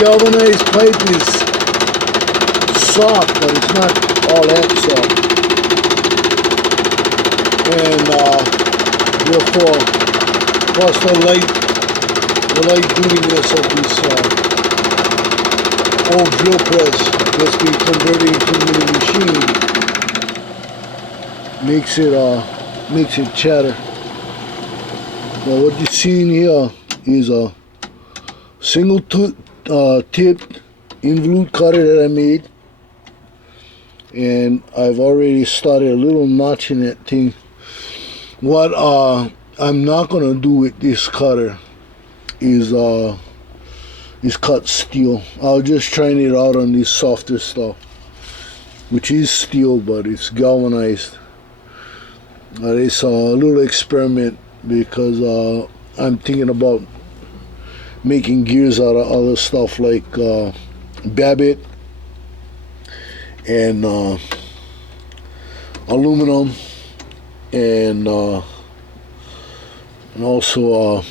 galvanized pipe is soft, but it's not all that soft. And therefore, plus the light dutiness of this old drill press that's been converted into a mini machine makes it chatter. Now what you're seeing here is a single tipped involute cutter that I made, and I've already started a little notch in that thing. What I'm not gonna do with this cutter is cut steel. I was just trying it out on this softer stuff, which is steel, but it's galvanized. It's a little experiment because I'm thinking about making gears out of other stuff like Babbitt and aluminum and also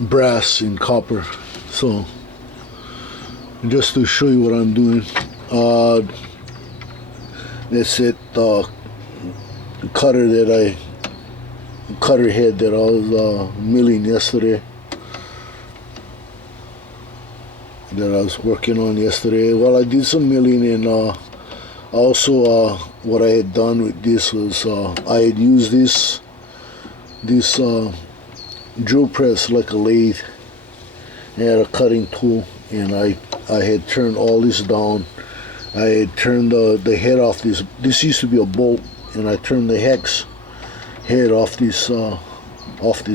brass and copper. So just to show you what I'm doing, that's it. Cutter head that I was milling yesterday, that I was working on yesterday. Well, I did some milling, and also what I had done with this was I had used this drill press like a lathe. I had a cutting tool, and I had turned all this down. I had turned the head off this. This used to be a bolt, and I turned the hex head off this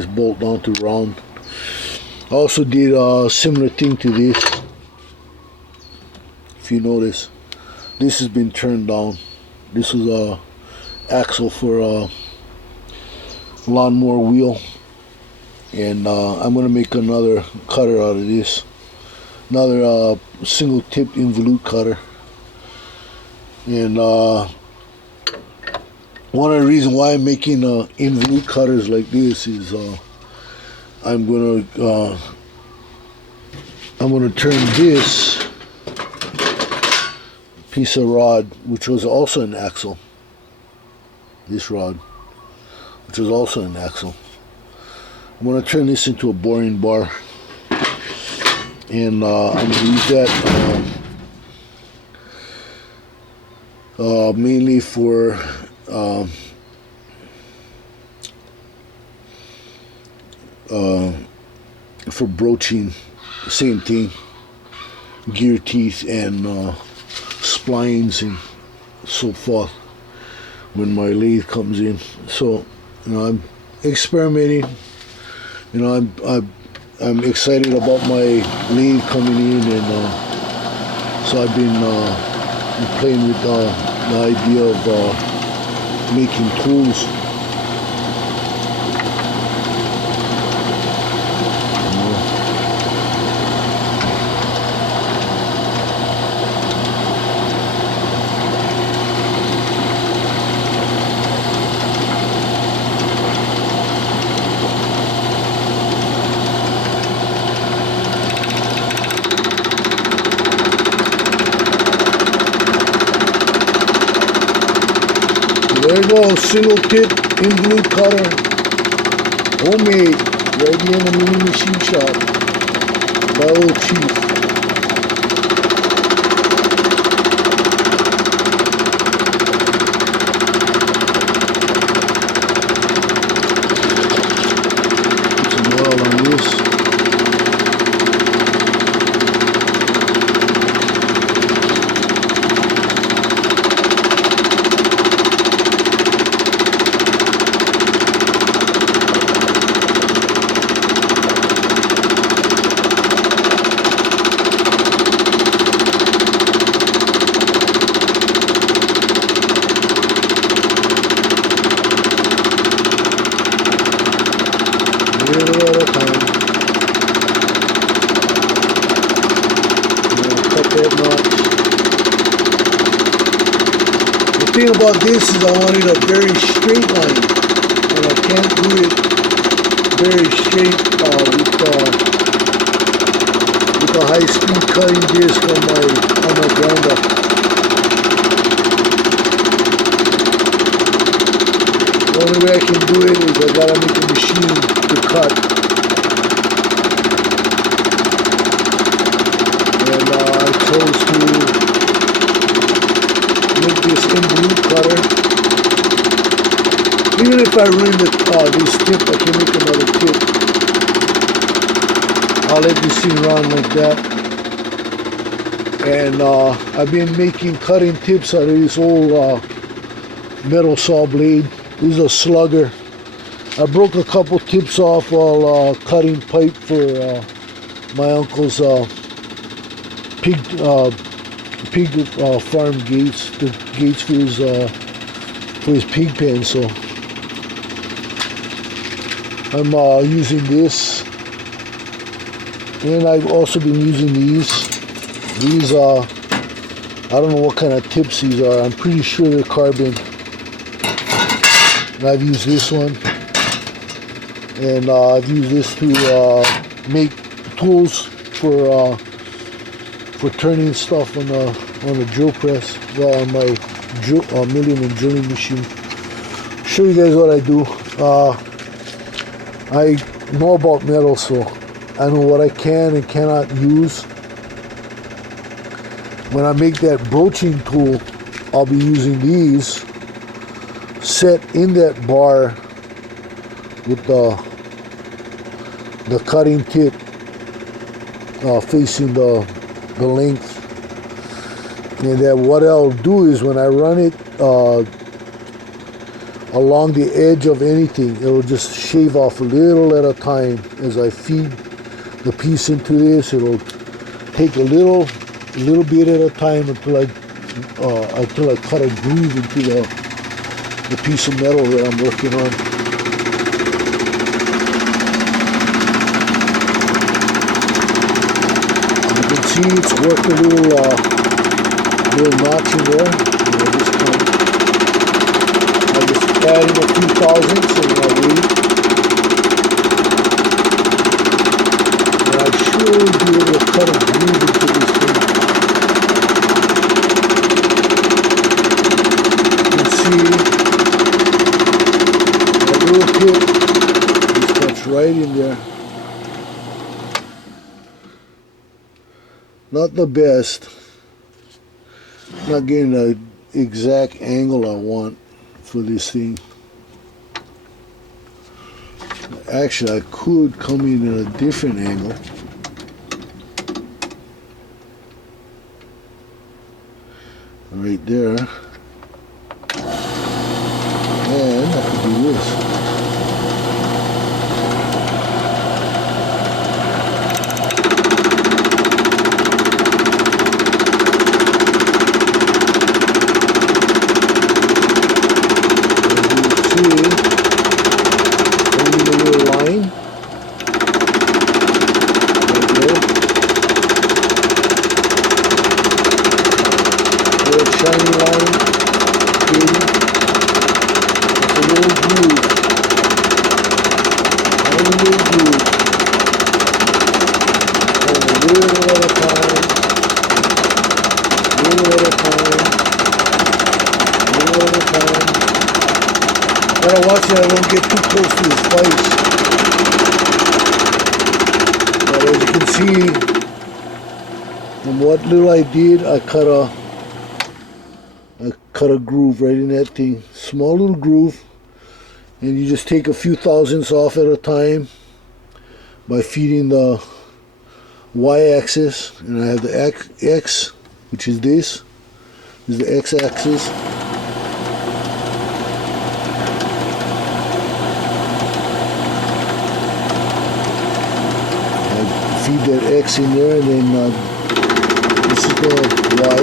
bolt down to round. I also did a similar thing to this. If you notice, this has been turned down. This is a axle for a lawnmower wheel, and I'm gonna make another cutter out of this, another single tip involute cutter. And one of the reasons why I'm making involute cutters like this is I'm gonna turn this piece of rod, which was also an axle, this rod, which was also an axle, I'm gonna turn this into a boring bar, and I'm gonna use that mainly for broaching, same thing, gear teeth and splines and so forth when my lathe comes in. So, you know, I'm experimenting. You know, I'm excited about my lathe coming in, and so I've been playing with the idea of making tools. There you go, single tip involute cutter, homemade, right here in the mini machine shop by old Chief. Put some oil on this. The thing about this is I wanted a very straight line. can't do it very straight with a high-speed cutting disc on my grinder. The only way I can do it is I gotta make a machine to cut. And I chose to make this Involute Cutter. Even if I ruin this tip, I can make another tip. I'll let this thing run like that. And I've been making cutting tips out of this old metal saw blade. This is a slugger. I broke a couple tips off while cutting pipe for my uncle's pig farm gates, the gates for his pig pen. So I'm using this, and I've also been using these. These I don't know what kind of tips these are. I'm pretty sure they're carbon. And I've used this one, and I've used this to make tools for turning stuff on the drill press, on my milling and drilling machine. Show you guys what I do. I know about metal, so I know what I can and cannot use. When I make that broaching tool, I'll be using these set in that bar with the cutting tip facing the length. And then what I'll do is when I run it along the edge of anything, it'll just shave off a little at a time. As I feed the piece into this, it'll take a little bit at a time until I cut a groove into the piece of metal that I'm working on. You can see it's worked a little notch in there. I just adding a few thousandths and I wait. And I should be able to cut a groove into this thing. You can see that little tip just cuts right in there. Not the best. Not getting the exact angle I want for this thing. Actually, I could come in at a different angle. Right there. And I could do this. Shiny line, creating a little groove, a little groove, and a little at a time, little at a time, little at a time. Gotta watch that I don't get too close to his face. But as you can see, from what little I did, I cut a groove right in that thing, small little groove, and you just take a few thousandths off at a time by feeding the y-axis, and I have the x, which is this is the x-axis. I feed that x in there, and then this is the y.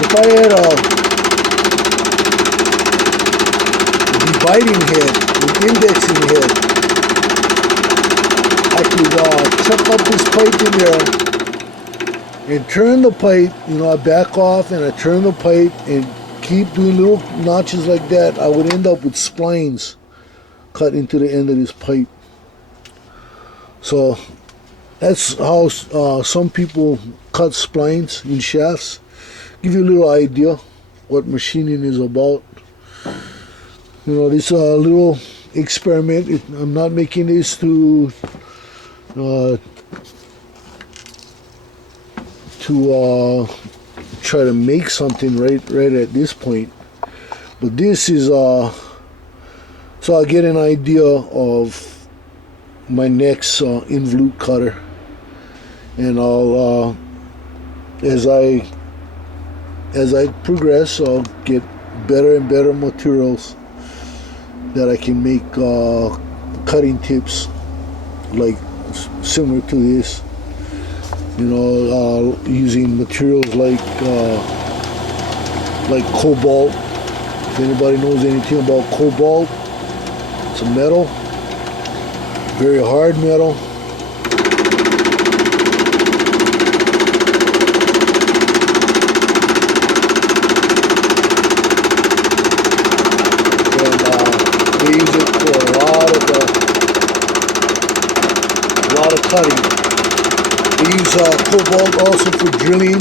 If I had a dividing head, an indexing head, I could chuck up this pipe in there and turn the pipe, you know, I back off and I turn the pipe and keep doing little notches like that. I would end up with splines cut into the end of this pipe. So that's how some people cut splines in shafts. Give you a little idea what machining is about. You know, this little experiment, I'm not making this to try to make something right at this point, but this is so I get an idea of my next involute cutter, and I'll as I progress, I'll get better and better materials that I can make cutting tips like similar to this. You know, using materials like cobalt. If anybody knows anything about cobalt, it's a metal, very hard metal. And they use it for a lot of cutting. They use cobalt also for drilling.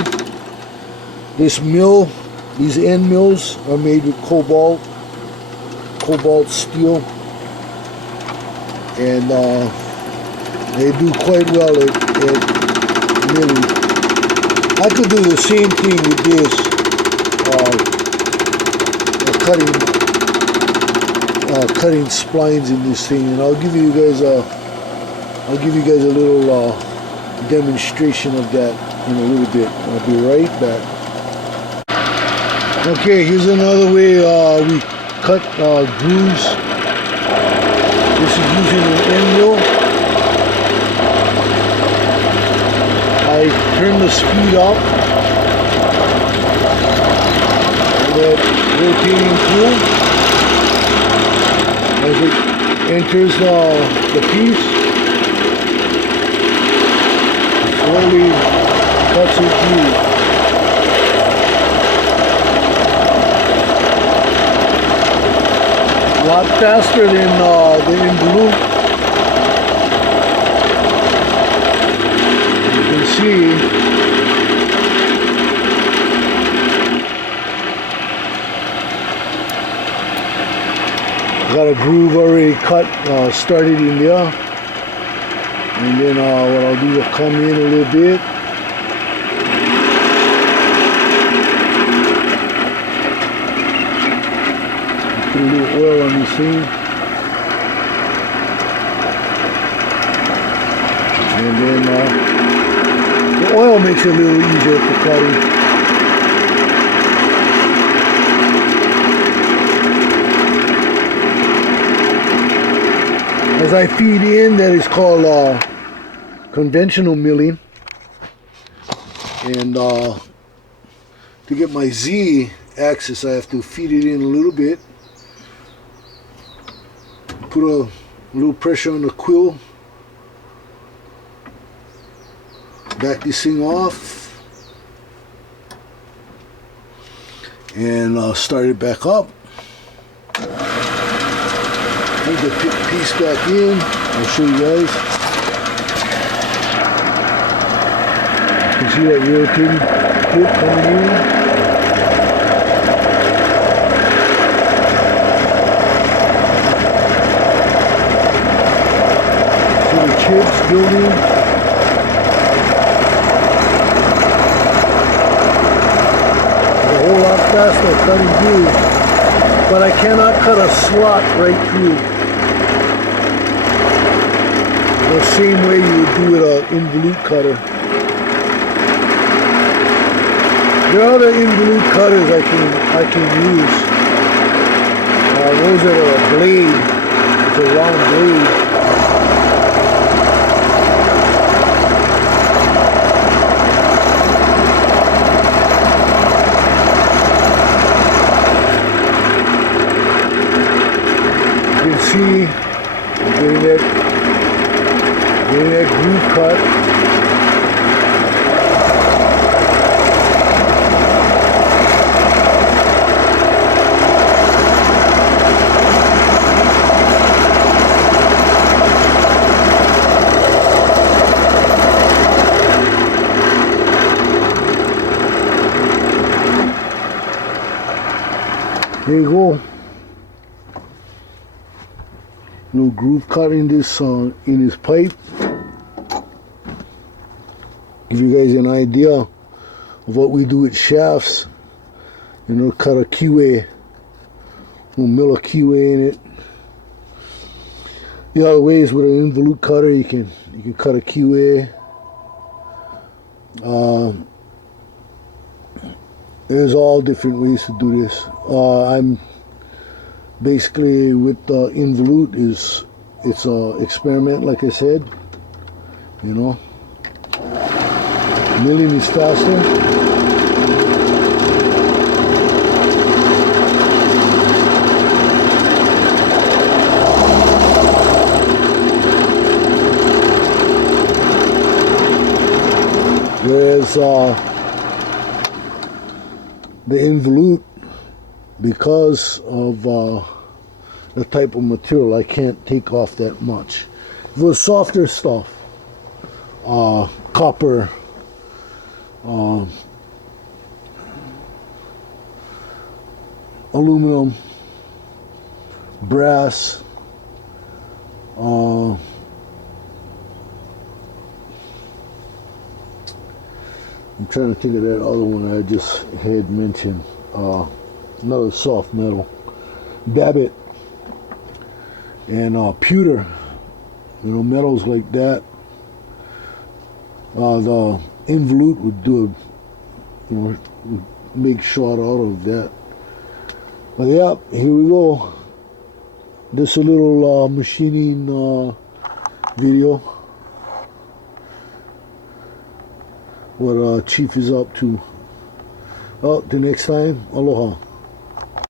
This mill, these end mills are made with cobalt steel, and they do quite well at milling. I could do the same thing with this, cutting splines in this thing, and I'll give you guys a little demonstration of that in a little bit. I'll be right back. Okay, here's another way we cut grooves. This is using an end mill. I turn the speed up, and that rotating tool, as it enters the piece, slowly cuts it through. A lot faster than the Involute. You can see got a groove already cut, started in there. And then what I'll do is come in a little bit. Put a little oil on this thing. And then the oil makes it a little easier for cutting. As I feed in, that is called conventional milling, and to get my Z axis I have to feed it in a little bit, put a little pressure on the quill, back this thing off, and start it back up. Put the piece back in. I'll show you guys. You can see that rotating tip coming in. See the chips building. It's a whole lot faster cutting through, but I cannot cut a slot right through the same way you would do with an Involute cutter. There are other Involute cutters I can use. Those are a blade. It's a round blade. There you go. Little groove cut in this pipe. Give you guys an idea of what we do with shafts. You know, cut a QA. We'll mill a QA in it. The other ways with an involute cutter, you can cut a QA. There's all different ways to do this. I'm basically with the involute it's a experiment, like I said. You know, milling is faster. Whereas the involute, because of the type of material, I can't take off that much. If it was softer stuff, copper, aluminum, brass, I'm trying to think of that other one I just had mentioned. Another soft metal, Babbitt, and pewter. You know, metals like that. The involute would do would make short out of that. But yeah, here we go. This a little machining video. What Chief is up to. Well, till next time, aloha.